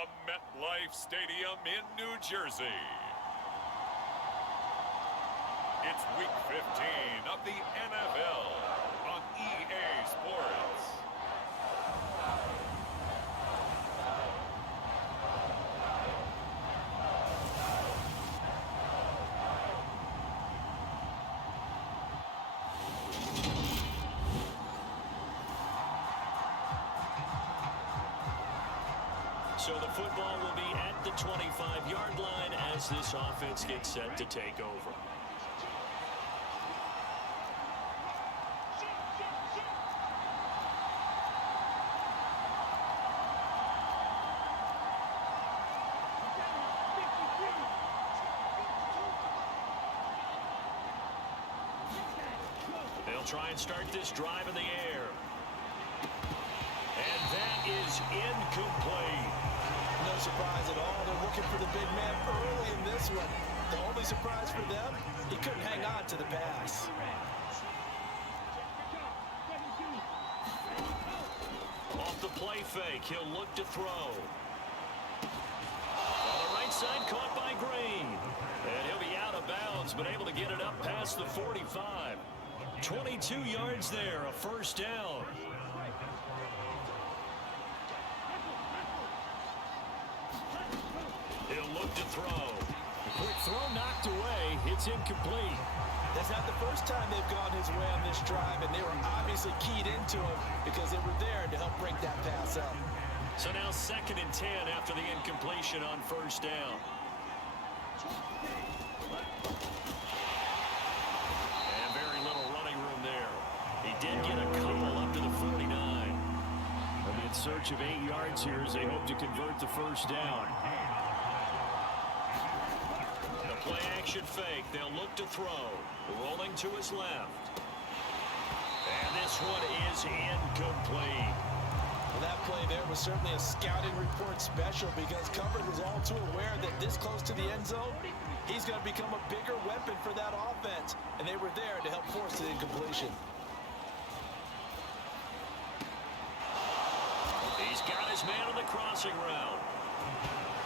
from MetLife Stadium in New Jersey. It's Week 15 of the NFL on EA Sports. So the football will be at the 25-yard line as this offense gets set to take over. They'll try and start this drive in the air. And that is incomplete. No surprise at all. They're looking for the big man early in this one. The only surprise for them, he couldn't hang on to the pass. Off the play fake, he'll look to throw. On the right side, caught by Green. And he'll be out of bounds, but able to get it up past the 45. 22 yards there, a first down. He'll look to throw. Quick throw knocked away. It's incomplete. That's not the first time they've gone his way on this drive, and they were obviously keyed into him because they were there to help break that pass up. So now 2nd and 10 after the incompletion on first down. And very little running room there. He did get a couple up to the 49. They'll be in search of 8 yards here as they hope to convert the first down. Play action fake. They'll look to throw. Rolling to his left. And this one is incomplete. Well, that play there was certainly a scouting report special because coverage was all too aware that this close to the end zone, he's going to become a bigger weapon for that offense. And they were there to help force the incompletion. He's got his man on the crossing route.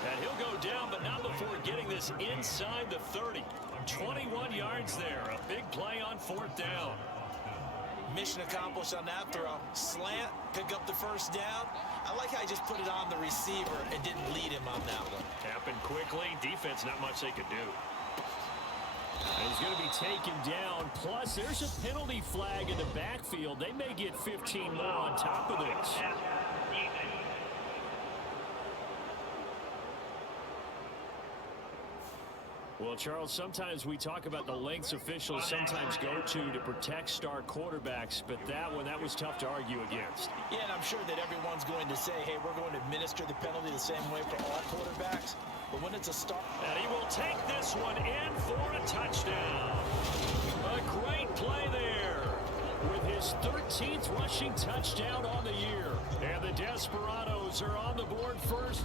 And he'll go down, but not before getting this inside the 30. 21 yards there. A big play on 4th down. Mission accomplished on that throw. Slant, pick up the first down. I like how he just put it on the receiver and didn't lead him on that one. Happened quickly. Defense, not much they could do. And he's going to be taken down. Plus, there's a penalty flag in the backfield. They may get 15 more on top of this. Well, Charles, sometimes we talk about the lengths officials sometimes go to protect star quarterbacks, but that was tough to argue against. Yeah, and I'm sure that everyone's going to say, hey, we're going to administer the penalty the same way for all quarterbacks. But when it's a star... And he will take this one in for a touchdown. A great play there with his 13th rushing touchdown on the year. And the Desperados are on the board first.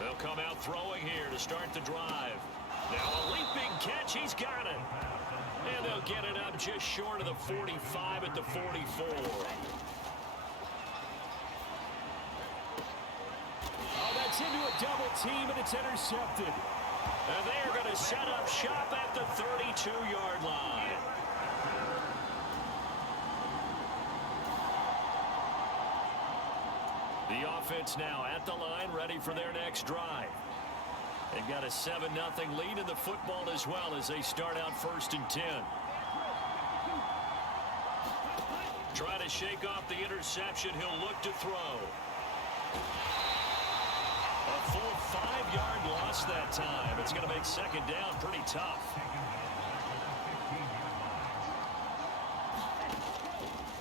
They'll come out throwing here to start the drive. Now a leaping catch, he's got it. And they'll get it up just short of the 45 at the 44. Oh, that's into a double team, and it's intercepted. And they are going to set up shop at the 32-yard line. The offense now at the line, ready for their next drive. They've got a 7-0 lead in the football as well as they start out 1st and 10. Try to shake off the interception. He'll look to throw. A full 5-yard loss that time. It's going to make 2nd down pretty tough.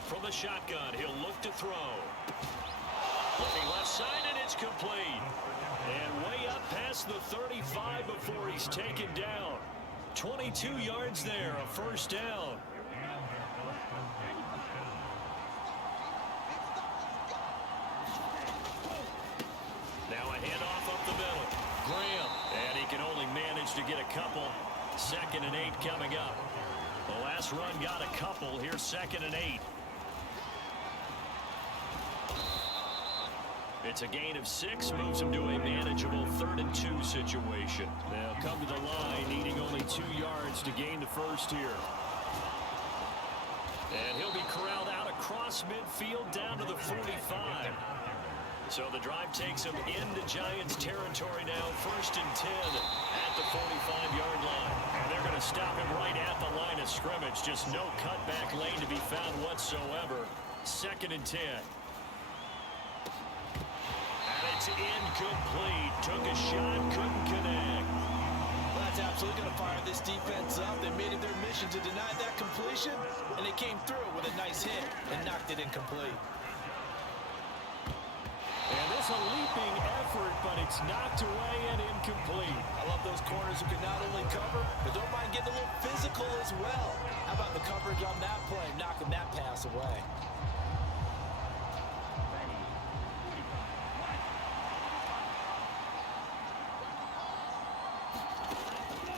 From the shotgun, he'll look to throw. Looking left side, and it's complete. And way up past the 35 before he's taken down. 22 yards there, a first down. Now a handoff up the middle. Graham, and he can only manage to get a couple. 2nd and 8 coming up. The last run got a couple. Here's 2nd and 8. It's a gain of 6, moves him to a manageable 3rd and 2 situation. They'll come to the line, needing only 2 yards to gain the first here. And he'll be corralled out across midfield down to the 45. So the drive takes him into Giants territory now, 1st and 10 at the 45-yard line. And they're going to stop him right at the line of scrimmage. Just no cutback lane to be found whatsoever. 2nd and 10. And it's incomplete. Took a shot, couldn't connect. Well, that's absolutely going to fire this defense up. They made it their mission to deny that completion, and they came through with a nice hit and knocked it incomplete. And this a leaping effort, but it's knocked away and incomplete. I love those corners who can not only cover, but don't mind getting a little physical as well. How about the coverage on that play, knocking that pass away?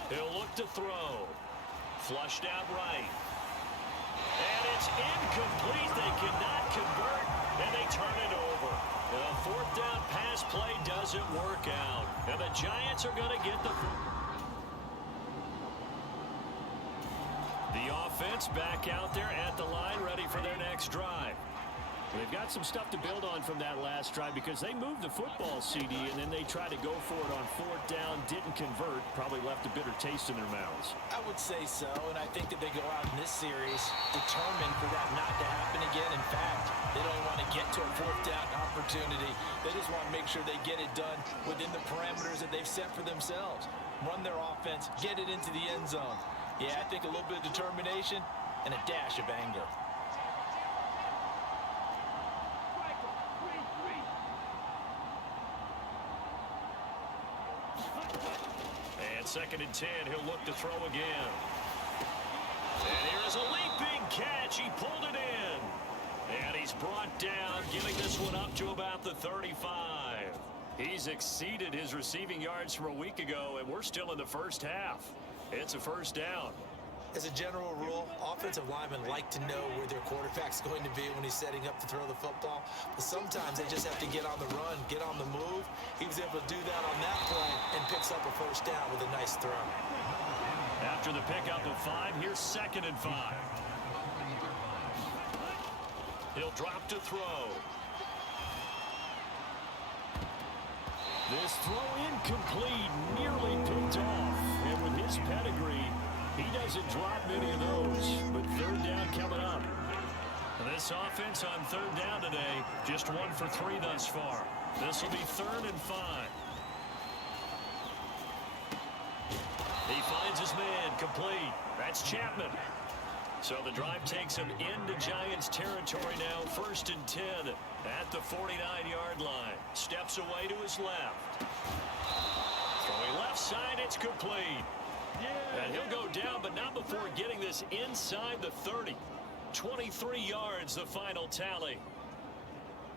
He'll look to throw. Flushed out right. And it's incomplete. They cannot convert, and they turn it over. The 4th down pass play doesn't work out. And the Giants are going to get the offense back out there at the line, ready for their next drive. They've got some stuff to build on from that last drive because they moved the football, CD, and then they tried to go for it on 4th down, didn't convert, probably left a bitter taste in their mouths. I would say so, and I think that they go out in this series determined for that not to happen again. In fact, they don't want to get to a 4th down opportunity. They just want to make sure they get it done within the parameters that they've set for themselves. Run their offense, get it into the end zone. Yeah, I think a little bit of determination and a dash of anger. And 2nd and 10, he'll look to throw again. And here's a leaping catch. He pulled it in. And he's brought down, giving this one up to about the 35. He's exceeded his receiving yards from a week ago, and we're still in the first half. It's a 1st down. As a general rule, offensive linemen like to know where their quarterback's going to be when he's setting up to throw the football. But sometimes they just have to get on the run, get on the move. He was able to do that on that play and picks up a 1st down with a nice throw. After the pickup of 5, here's 2nd and 5. He'll drop to throw. This throw incomplete, nearly picked off. And with his pedigree, he doesn't drop many of those, but 3rd down coming up. And this offense on 3rd down today, just 1 for 3 thus far. This will be 3rd and 5. He finds his man, complete. That's Chapman. So the drive takes him into Giants territory now, 1st and 10 at the 49-yard line. Steps away to his left. Throwing left side, it's complete. And he'll go down, but not before getting this inside the 30. 23 yards, the final tally.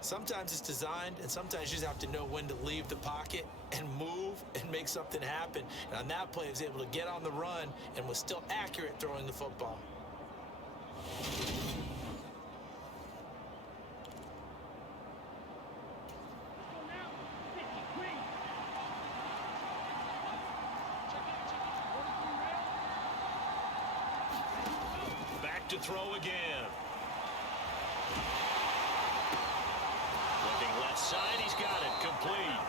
Sometimes it's designed, and sometimes you just have to know when to leave the pocket and move and make something happen. And on that play, he was able to get on the run and was still accurate throwing the football. To throw again. Looking left side, he's got it, complete.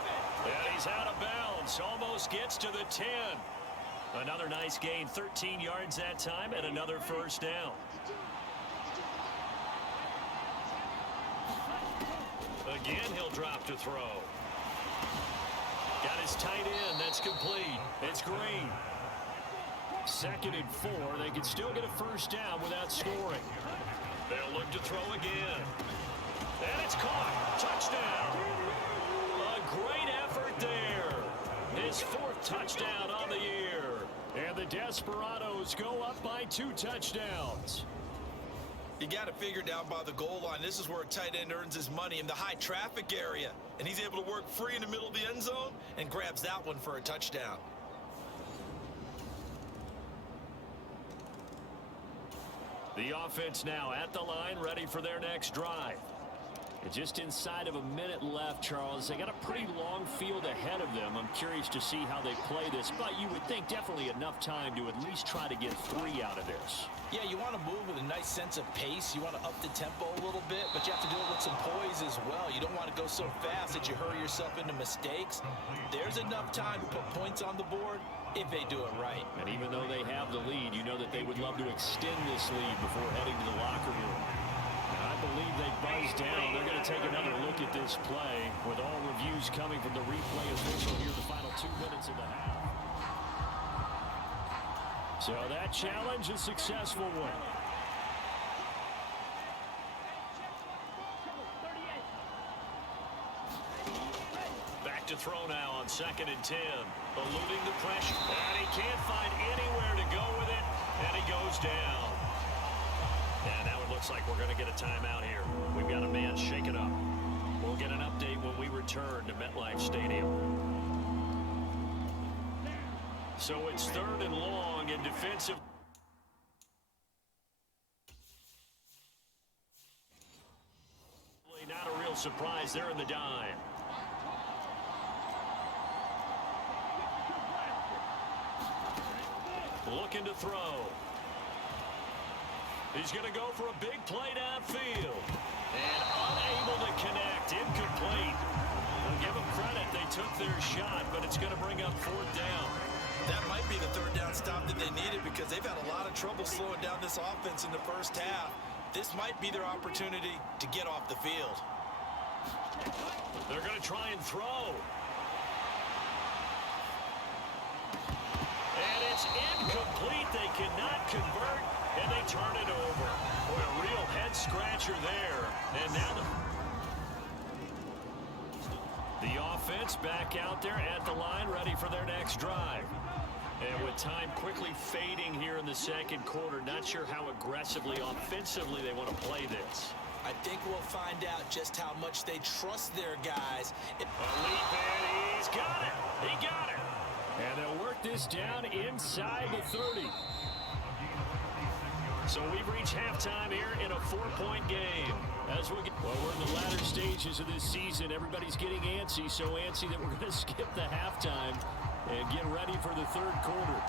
And he's out of bounds, almost gets to the 10. Another nice gain, 13 yards that time, and another 1st down. Again, he'll drop to throw. Got his tight end, that's complete. It's Green. 2nd and 4. They can still get a 1st down without scoring. They'll look to throw again. And it's caught. Touchdown. A great effort there. His 4th touchdown on the year. And the Desperados go up by 2 touchdowns. You got to figure down by the goal line. This is where a tight end earns his money, in the high traffic area. And he's able to work free in the middle of the end zone and grabs that one for a touchdown. The offense now at the line, ready for their next drive. And just inside of a minute left, Charles. They got a pretty long field ahead of them. I'm curious to see how they play this, but you would think definitely enough time to at least try to get 3 out of this. Yeah, you want to move with a nice sense of pace. You want to up the tempo a little bit, but you have to do it with some poise as well. You don't want to go so fast that you hurry yourself into mistakes. There's enough time to put points on the board if they do it right. And even though they have the lead, you know that they would love to extend this lead before heading to the locker room. And I believe they buzzed down. They're going to take another look at this play with all reviews coming from the replay official here the final 2 minutes of the half. So that challenge, a successful one. Back to throw now on 2nd and 10. Eluding the pressure. And he can't find anywhere to go with it. And he goes down. And now it looks like we're going to get a timeout here. We've got a man shaken up. We'll get an update when we return to MetLife Stadium. So it's 3rd and long and defensive. Not a real surprise there in the dime. Looking to throw. He's going to go for a big play downfield. And unable to connect. Incomplete. We'll give them credit. They took their shot, but it's going to bring up 4th down. That might be the 3rd down stop that they needed because they've had a lot of trouble slowing down this offense in the first half. This might be their opportunity to get off the field. They're going to try and throw. And it's incomplete. They cannot convert, and they turn it over. Boy, a real head-scratcher there. And now the offense back out there at the line, ready for their next drive. And with time quickly fading here in the 2nd quarter, not sure how aggressively, offensively they want to play this. I think we'll find out just how much they trust their guys. A leap, and he's got it. He got it. And they'll work this down inside the 30. So we've reached halftime here in a 4-point game. As we get, well, we're in the latter stages of this season. Everybody's getting antsy, so antsy that we're going to skip the halftime and get ready for the 3rd quarter.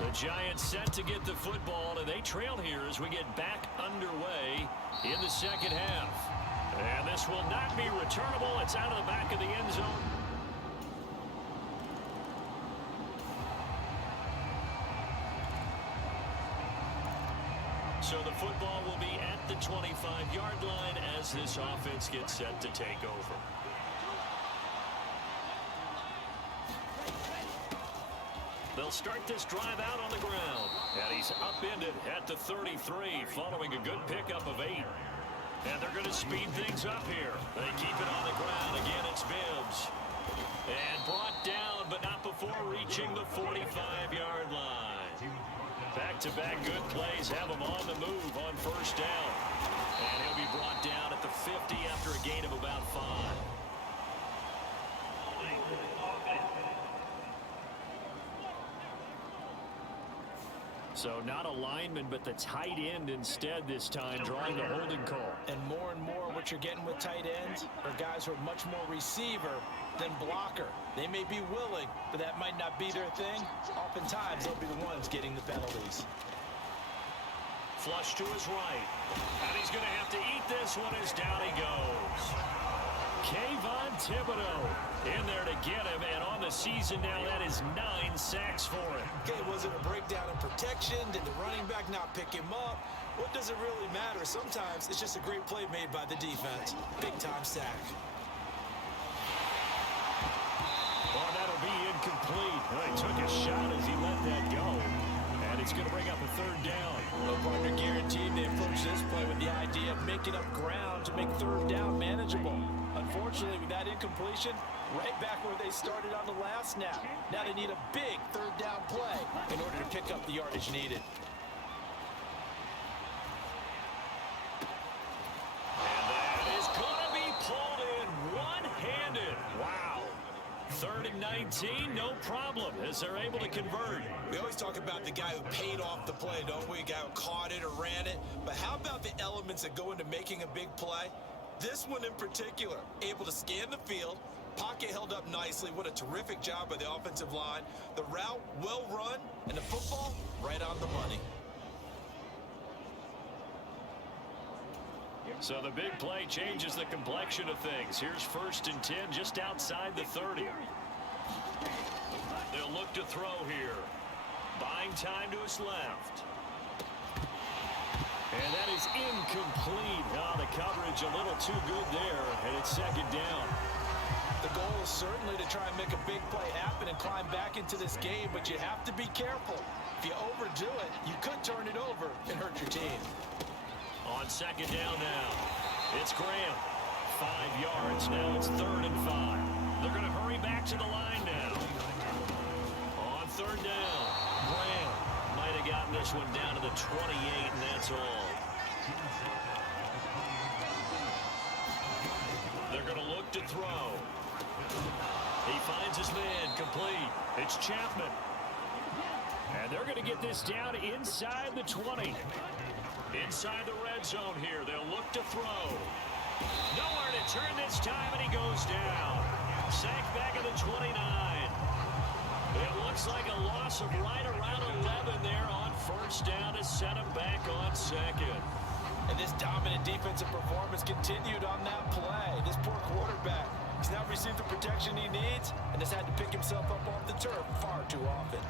The Giants set to get the football, and they trail here as we get back underway in the 2nd half. And this will not be returnable. It's out of the back of the end zone. So the football will be at the 25-yard line as this offense gets set to take over. They'll start this drive out on the ground. And he's upended at the 33 following a good pickup of 8. And they're going to speed things up here. They keep it on the ground. Again, it's Bibbs. And brought down, but not before reaching the 45-yard line. Back-to-back good plays have him on the move on 1st down. And he'll be brought down at the 50 after a gain of about 5. So not a lineman, but the tight end instead this time, drawing the holding call. And more what you're getting with tight ends are guys who are much more receiver than blocker. They may be willing, but that might not be their thing. Oftentimes, they'll be the ones getting the penalties. Flush to his right. And he's going to have to eat this one as down he goes. Kayvon Thibodeau in there to get him, and on the season now, that is 9 sacks for him. Okay, was it a breakdown in protection? Did the running back not pick him up? What does it really matter? Sometimes it's just a great play made by the defense. Big-time sack. Oh, that'll be incomplete. Well, he took a shot as he let that go, and it's going to bring up a 3rd down. No partner guaranteed. They approach this play with the idea of making up ground to make 3rd down manageable. Unfortunately, with that incompletion, right back where they started on the last snap. Now they need a big 3rd down play in order to pick up the yardage needed. And that is going to be pulled in one-handed. Wow. 3rd and 9 19, no problem as they're able to convert. We always talk about the guy who paid off the play, don't we? A guy who caught it or ran it. But how about the elements that go into making a big play? This one in particular, able to scan the field, pocket held up nicely. What a terrific job by the offensive line. The route well run, and the football right on the money. So the big play changes the complexion of things. Here's 1st and 10 just outside the 30. They'll look to throw here. Buying time to his left. And that is incomplete. Oh, the coverage a little too good there, and it's 2nd down. The goal is certainly to try and make a big play happen and climb back into this game, but you have to be careful. If you overdo it, you could turn it over and hurt your team. On 2nd down now, it's Graham. 5 yards. Now it's 3rd and 5. They're going to hurry back to the line now. On 3rd down, Graham might have gotten this one down to the 28, and that's all. They're going to look to throw. He finds his man, complete. It's Chapman. And they're going to get this down inside the 20. Inside the red zone here, they'll look to throw. Nowhere to turn this time, and he goes down. Sacked back at the 29. It looks like a loss of right around 11 there on 1st down to set him back on 2nd. And this dominant defensive performance continued on that play. This poor quarterback, he's not received the protection he needs and has had to pick himself up off the turf far too often.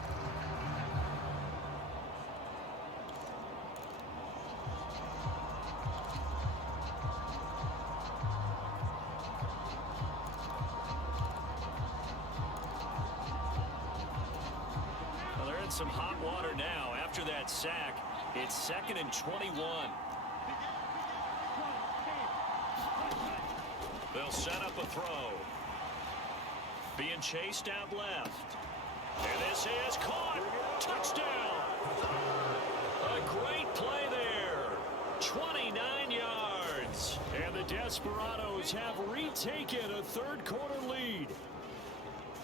Well, they're in some hot water now. After that sack, it's 2nd and 21. They'll set up a throw. Being chased out left. And this is caught. Touchdown. A great play there. 29 yards. And the Desperados have retaken a 3rd quarter lead.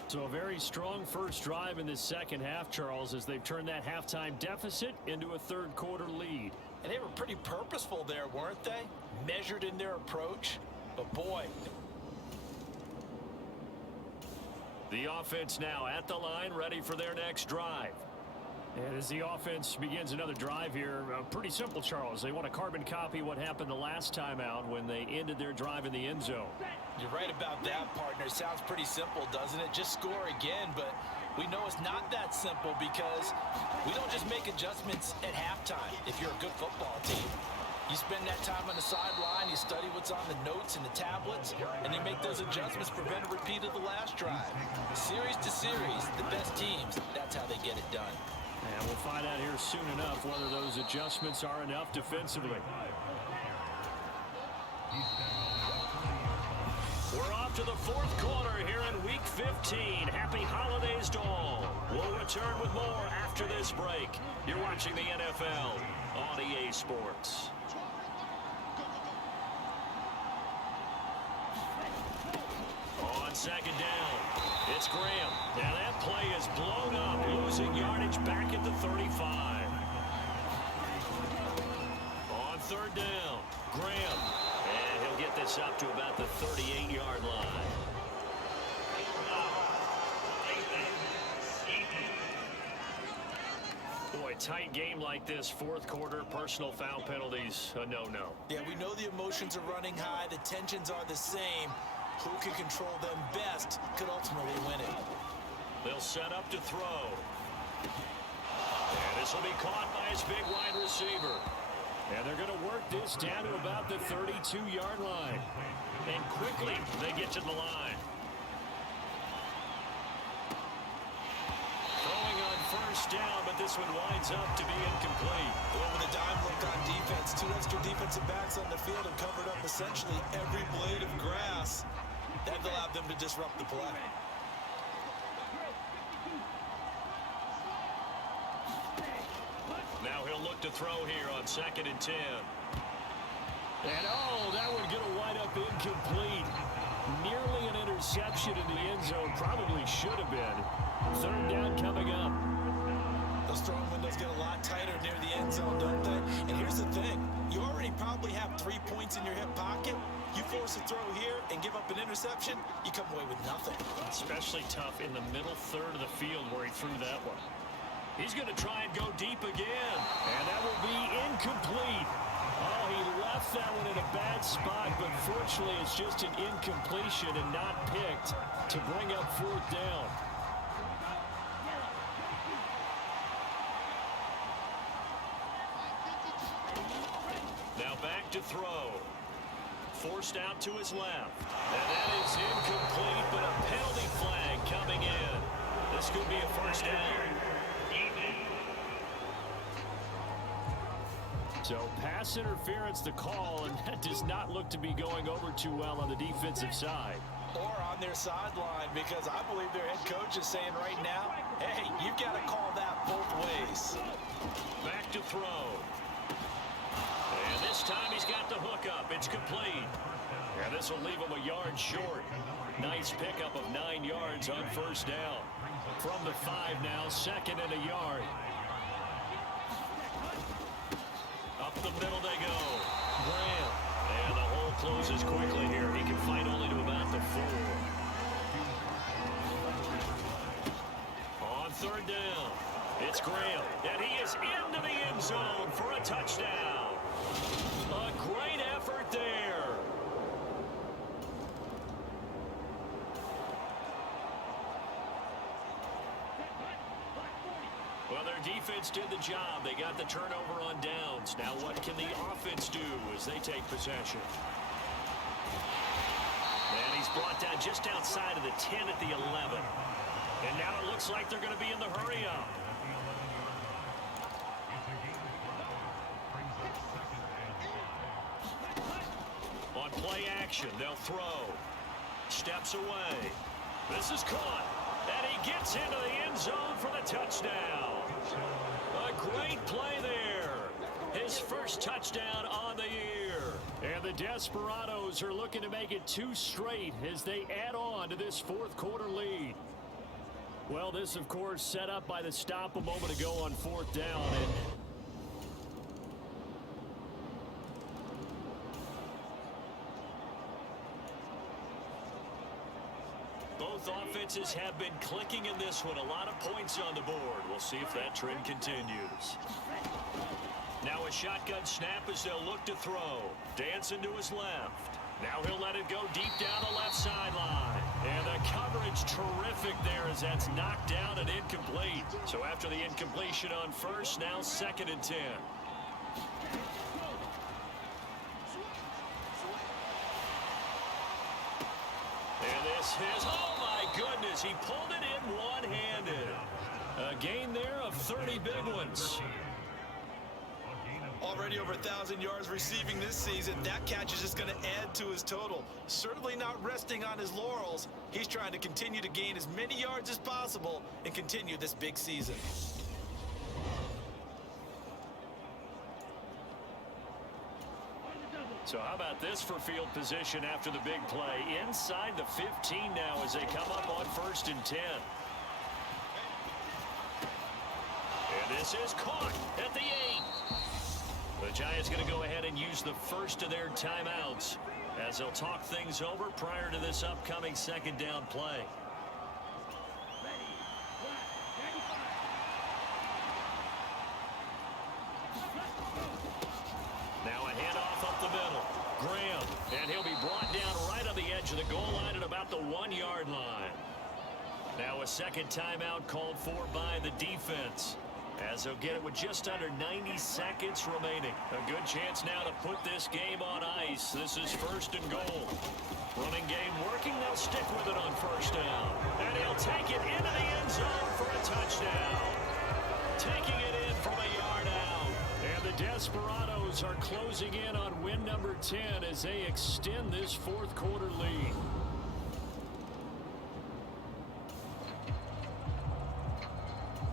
So a very strong first drive in this second half, Charles, as they've turned that halftime deficit into a 3rd quarter lead. And they were pretty purposeful there, weren't they? Measured in their approach. But boy. The offense now at the line, ready for their next drive. And as the offense begins another drive here, pretty simple, Charles. They want to carbon copy what happened the last time out when they ended their drive in the end zone. You're right about that, partner. Sounds pretty simple, doesn't it? Just score again, but we know it's not that simple because we don't just make adjustments at halftime if you're a good football team. You spend that time on the sideline, you study what's on the notes and the tablets, and you make those adjustments to prevent a repeat of the last drive. Series to series, the best teams, that's how they get it done. And we'll find out here soon enough whether those adjustments are enough defensively. We're off to the 4th quarter here in Week 15. Happy holidays to all. We'll return with more after this break. You're watching the NFL on EA Sports. On 2nd down, it's Graham. Now that play is blown up, losing yardage back at the 35. On 3rd down, Graham. And he'll get this up to about the 38-yard line. Boy, tight game like this, 4th quarter, personal foul penalties, a no-no. Yeah, we know the emotions are running high, the tensions are the same. Who can control them best could ultimately win it. They'll set up to throw. And this will be caught by his big wide receiver. And they're going to work this down to about the 32-yard line. And quickly, they get to the line. Throwing on 1st down, but this one winds up to be incomplete. Well, with a dime look on defense, 2 extra defensive backs on the field and covered up essentially every blade of grass. That allowed them to disrupt the play. Now he'll look to throw here on 2nd and 10. And oh, that one going to wind up incomplete. Nearly an interception. reception in the end zone probably should have been. Third down coming up. Those throwing windows get a lot tighter near the end zone, don't they? And here's the thing. You already probably have 3 points in your hip pocket. You force a throw here and give up an interception, you come away with nothing. Especially tough in the middle third of the field where he threw that one. He's going to try and go deep again. And that will be incomplete. Oh, he left that one in a bad spot, but fortunately it's just an incompletion and not picked to bring up fourth down. Now back to throw. Forced out to his left. And that is incomplete, but a penalty flag coming in. This could be a first down. So pass interference the call, and that does not look to be going over too well on the defensive side. Or on their sideline, because I believe their head coach is saying right now, hey, you've got to call that both ways. Back to throw. And this time he's got the hook up. It's complete. And this will leave him a yard short. Nice pickup of 9 yards on first down. From the 5 now, second and a yard. Up the middle they go. Graham. And the hole closes quickly here. He can fight only to about the 4. On third down, it's Graham. And he is into the end zone for a touchdown. A great effort there. Well, their defense did the job. They got the turnover on downs. Now what can the offense do as they take possession? And he's brought down just outside of the 10 at the 11. And now it looks like they're going to be in the hurry-up. On play action, they'll throw. Steps away. This is caught. And he gets into the end zone for the touchdown. A great play there. His first touchdown on the year. And the Desperados are looking to make it 2 straight as they add on to this fourth quarter lead. Well, this, of course, set up by the stop a moment ago on fourth down. And both offenses have been clicking in this one. A lot of points on the board. We'll see if that trend continues. Now a shotgun snap as they'll look to throw. Dancing to his left. Now he'll let it go deep down the left sideline. And the coverage terrific there as that's knocked down and incomplete. So after the incompletion on first, now second and 10. And this is, oh my goodness, he pulled it in one-handed. A gain there of 30 big ones. Already over 1,000 yards receiving this season. That catch is just going to add to his total. Certainly not resting on his laurels. He's trying to continue to gain as many yards as possible and continue this big season. So how about this for field position after the big play? Inside the 15 now as they come up on first and 10. And this is caught at the 8. The Giants going to go ahead and use the first of their timeouts as they'll talk things over prior to this upcoming second down play. Now a handoff up the middle. Graham, and he'll be brought down right on the edge of the goal line at about the 1-yard line. Now a second timeout called for by the defense, as they'll get it with just under 90 seconds remaining. A good chance now to put this game on ice. This is first and goal. Running game working. They'll stick with it on first down. And he'll take it into the end zone for a touchdown. Taking it in from a yard out. And the Desperados are closing in on win number 10 as they extend this fourth quarter lead.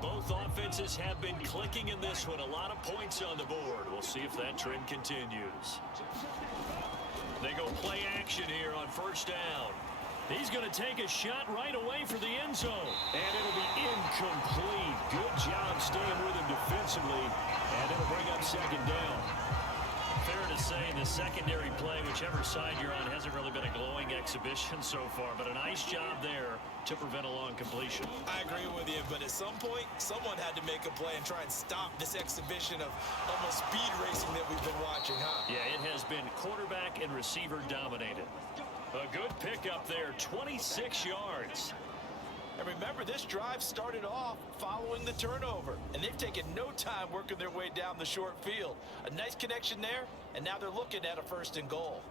Both offenses have been clicking in this one. A lot of points on the board. We'll see if that trend continues. They go play action here on first down. He's going to take a shot right away for the end zone. And it'll be incomplete. Good job staying with him defensively. And it'll bring up second down. Fair to say the secondary play, whichever side you're on, hasn't really been a glowing exhibition so far. But a nice job there to prevent a long completion. I agree with you, but at some point, someone had to make a play and try and stop this exhibition of almost speed racing that we've been watching, huh? Yeah, it has been quarterback and receiver dominated. A good pickup there, 26 yards. And remember, this drive started off following the turnover, and they've taken no time working their way down the short field. A nice connection there, and now they're looking at a 1st and goal.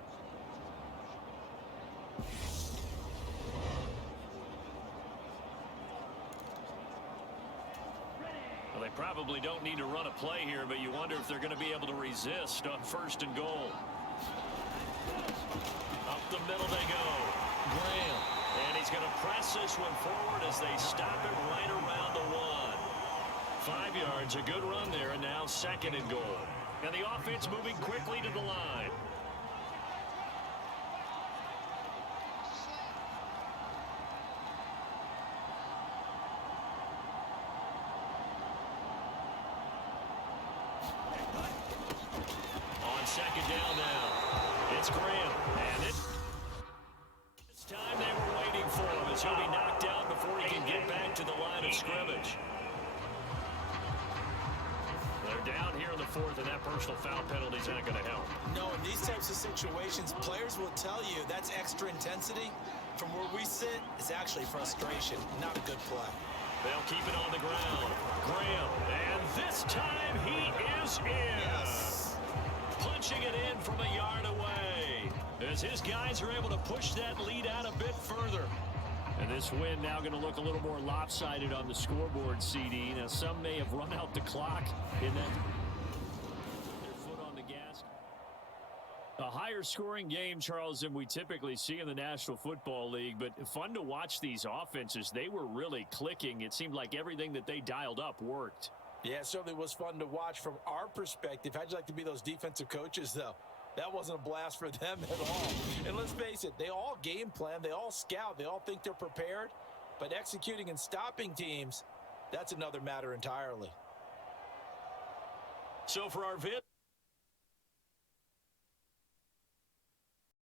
Well, they probably don't need to run a play here, but you wonder if they're going to be able to resist on 1st and goal. Up the middle they go. Graham. And he's going to press this one forward as they stop it right around the 1. 5 yards, a good run there, and now 2nd and goal. And the offense moving quickly to the line. On 2nd down now, it's Graham. And this time they were waiting for him as he'll be knocked out before he can get back to the line of scrimmage. They're down here in the 4th, and that personal foul penalty is not going to help. No, in these types of situations, players will tell you that's extra intensity. From where we sit, it's actually frustration, not a good play. They'll keep it on the ground. Graham, and this time he is in. Yes. Punching it in from a yard away as his guys are able to push that lead out a bit further. And this win now going to look a little more lopsided on the scoreboard, CD. Now, some may have run out the clock in that. Their foot on the gas. A higher scoring game, Charles, than we typically see in the National Football League. But fun to watch these offenses. They were really clicking. It seemed like everything that they dialed up worked. Yeah, it certainly was fun to watch from our perspective. How'd you like to be those defensive coaches, though? That wasn't a blast for them at all. And let's face it, they all game plan, they all scout, they all think they're prepared. But executing and stopping teams, that's another matter entirely. So for our vid.